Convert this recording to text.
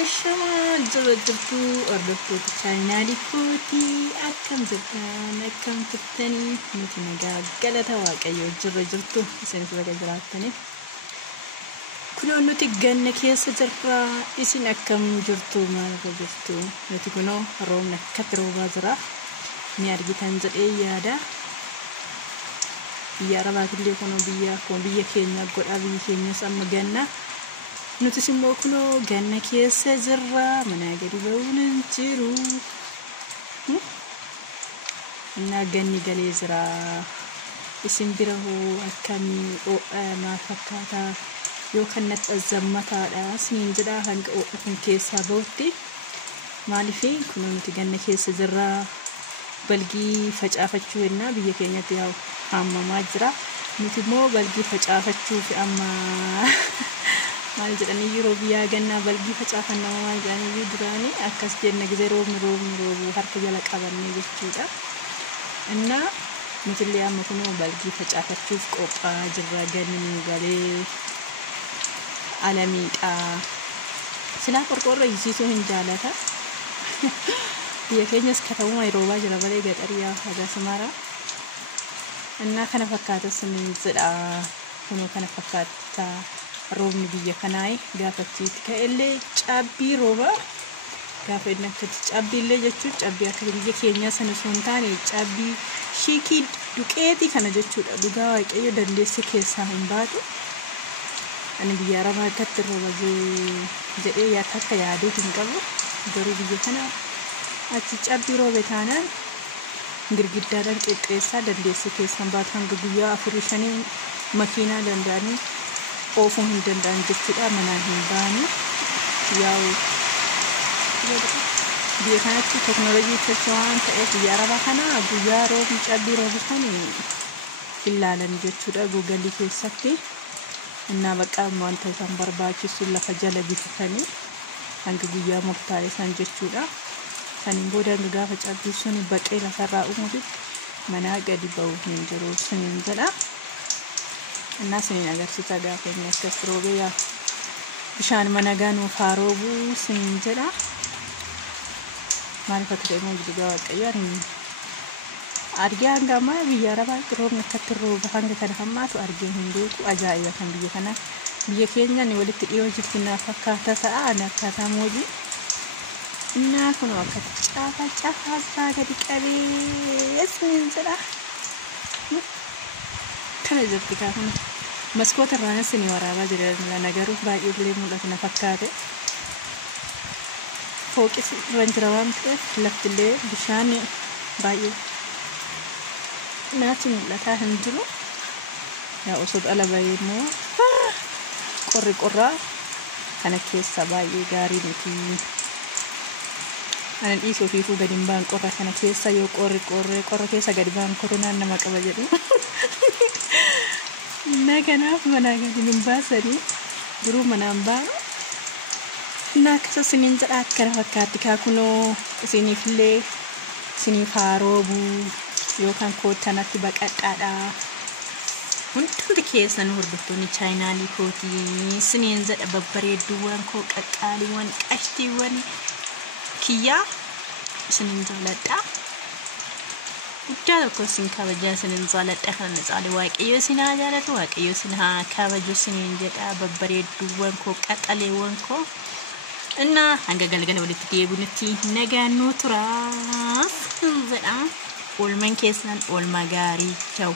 Ashamaa jala jirtu hordoftoota chaayinaalii kootii akkam jirtan akkam turtanii nuti nagaa galata waaqayyoo jirra jirtu isinis baga jiraattanii kunoo nuti ganna keessa jirra isin akkam jirtu maalirra jirtu nuti kunoo roobni akkatti roobaa jira ni argitan jedhee yaada biyya arabaatillee kunoo biyya keenya godhaa biyyi keenyas amma ganna nuti simmoo kunoo ganna keessa jirra mana gadi ba'uun hin jiru na ganni galee jira isin bira hoo akkamii maal fakkaata yookaan natti azammataadha isiniin jedha hanga kun keessaa ba'utti maaliif kunoo nuti ganna keessa jirra balgii facaafachuu jennaa biyya keenyatti yaa haammamaa jira nuti immoo balgii facaafachuu fi amma maal jedhanii yeroo biyyaa gannaa balgii facaafanna maal jedhanii duraanii akkas jenna gizee roobni harka jala qabannee jechuudha innaa nutillee amma kunoo balgii facaafachuuf qophaa'aa jirra ganni galee alamiidha silaa qorqoorroo yisiisuu hin jaalata biyya keenyas katabuma roobaa jira balee gaxariyaa hagasmaara innaa kana fakkaata siniin jedha kunoo kana fakkaata roobni biyya kanaa gaafachiiti ka'ellee cabbii rooba gaafa inni akkatti cabbiillee jechuun cabbii akka biyya keenyaa sana osoo hin taane cabbii shiikii duqeetii kana jechuudha dhugaa waaqayyo dandeesse keessaa hin baatu ani biyya arabaa akkatti rooba jedhee akka yaaduu hin qabu garuu biyya kana achi cabbii roobe taanaan girgiddaadhaan qeqqeessaa dandeesse keessaa baatu hanga guyyaa 4-5 makiinaa danda'anii oofuu hin danda'an jechuudha manaan hin baanu yaa'u biyya kanatti teknoolojii jecha waan ta'eef biyya arabaa kana guyyaa roobni cabbii roobu kan ilaalan jechuudha googalii keessatti innaa baqqaa wanta isaan barbaachisu lafa jala bitatanii hanga guyyaa murtaa'e san jechuudha saniin booda hanga gaafa cabbii sun baqee lafarraa uumutti manaa gadi ba'u hin jiru suniin jedha innaa siniin agarsiisa gaafa inni akkas roobee yaa bishaan mana ganuuf haa roobuu siniin jedha maaliif akka ta'e immoo guddaa waaqayyoon argee hanga ammaa biyya arabaa roobni akkatti rooba hanga kana hammaatu argee hin beeku ajaa'iba kan biyya kana biyya keenyaan walitti dhiyoo jirti naaf akkaataa ta'a ani akkaataa moojii innaa kun akka caafaa gadi qabee siniin jedha kana jirti kaafuna maskoota irraanis ni waraabaa jira nagaruu baay'ee mul'atu na fakkaate fooqis irra jira waan ta'eef laftillee bishaan baay'ee naatti mul'ataa hin jiru yaa osoo ala bahee immoo qorraa kana keessa baay'ee gaarii miti ana dhiisuu fiifuu gadi hin baan qorra kana keessa yoo qorra keessa gadi baan koronaan nama qaba jedhu naganaaf mana gadi hin baasanii duruu manaan baanu innaa akkasa siniin jedha akkana fakkaatti kaa kunoo isiniifillee isiniif haa roobuu yookaan koottanatti baqadhaadha hundumti keessan hordoftoonni chaayinaalii kootii siniin jedha babbareedduuwwan koo qaqqaaliiwwan qashtiiwwan kiyyaa isiniin jaaladha guddaa tokko isin kabajaa isiniin jaaladha kana caalee waaqayyo isin haa jaalatu waaqayyo isin haa kabaju isiniin jedha babbareedduuwwan koo qaqqaleewwan koo innaa hanga galgala walitti deebinutti nagaannoo turaa jedha oolmaan keessan oolmaa gaarii ta'u